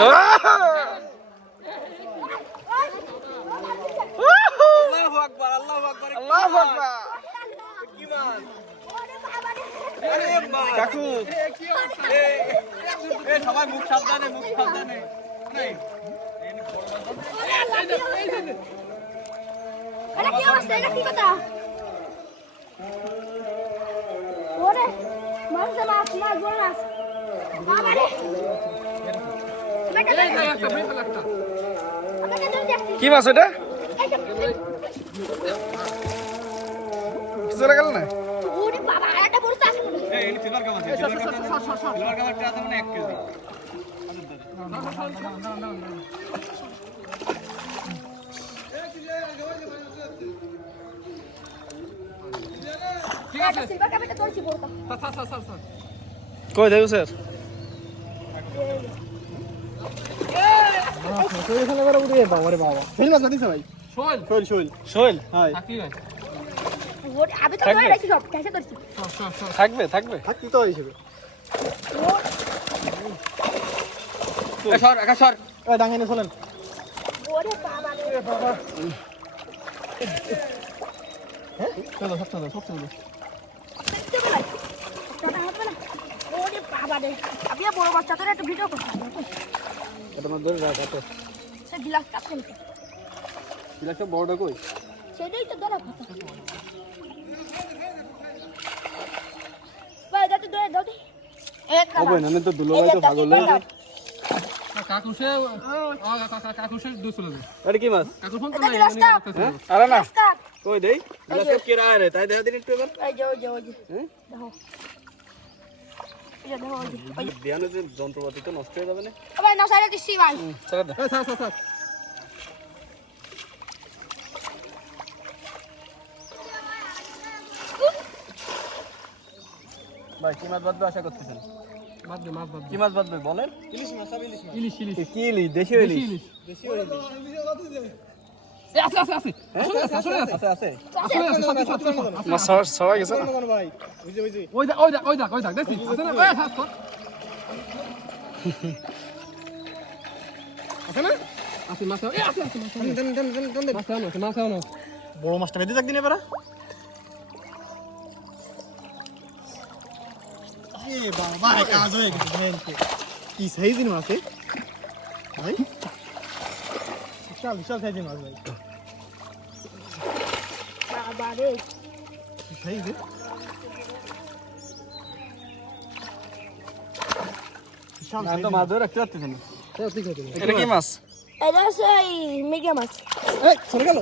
আল্লাহু আকবার, আল্লাহু আকবার, আল্লাহু আকবার। কি মাছ? কাকু সবাই মুখ সাবধানে, মুখ সাবধানে। এটা কি অবস্থা? এটা কি কথা? ওরে মাছ মাছ মাছ বড় মাছ। বাবারে কি মাছ এটা? চলে গেল না? ওরে বাবা আরেকটা বড় মাছ। এই সিলভার কাপ আছে, সিলভার কাপটা আছে মানে 1 কেজি। ঠিক আছে সিলভার কাপটা তোরছি বড়টা। কই দেউ স্যার? শৈল ওরে আমি তো থাকবে? ধরে রাখছি সব ক্যাশে তোরছি। থাকবে থাকবে সর, একা সর। ওরে বাবা রে বাবা। ওরে বাবা রে আমি বড় বাচ্চা তোর একটা ভিডিও করতে এটা আমার ধরে রাখ আছে। সে গিলাস কাটতে বিলাসটা বড়টা কই? সেটাই তো ধরা কথা ভাই দাও দাও দাও এক হবে না তো দুলোভাই তো পাগল হয়ে যায়। কাকুশের দুসলে দে। আরে কি মাছ? কাকুর ফোন এটা গিলাস কাট আরে না গিলাস কাট কই দেই? বিলাসটা কে রায় রে তাই দেখা দিন একটু এবার। এই যে দেখো এই যে দেখো ওই যে ধ্যানে যে যন্ত্রপাতি তো নষ্ট হয়ে যাবে না। ভাই না সাইডে দিছি ভাই চলে দে। ভাই কি মাছ বাদবে আশা করতেছেন? কি মাছ বাদবে বলেন? ইলিশ মাছ, সব ইলিশ মাছ। কি ইলিশ? দেশীয় ইলিশ? দেশীয় ইলিশ। আছে আছে। মাছ সবাই গেছে না? ভাই, বুঝে বুঝে। বড় মাছটা বেঁধে যাক দিন এবার। বাবা কাজ হয়ে গেছে ভাই। কি সাইজের মাছ ভাই? বিশাল বিশাল সাইজের মাছ ভাই। বাবা রে সাইজে আমি তো মাছ ধরে রাখতে পারতেছি না। এটা কি মাছ? এটা সেই মিডিয়াম মাছ সরে গেল।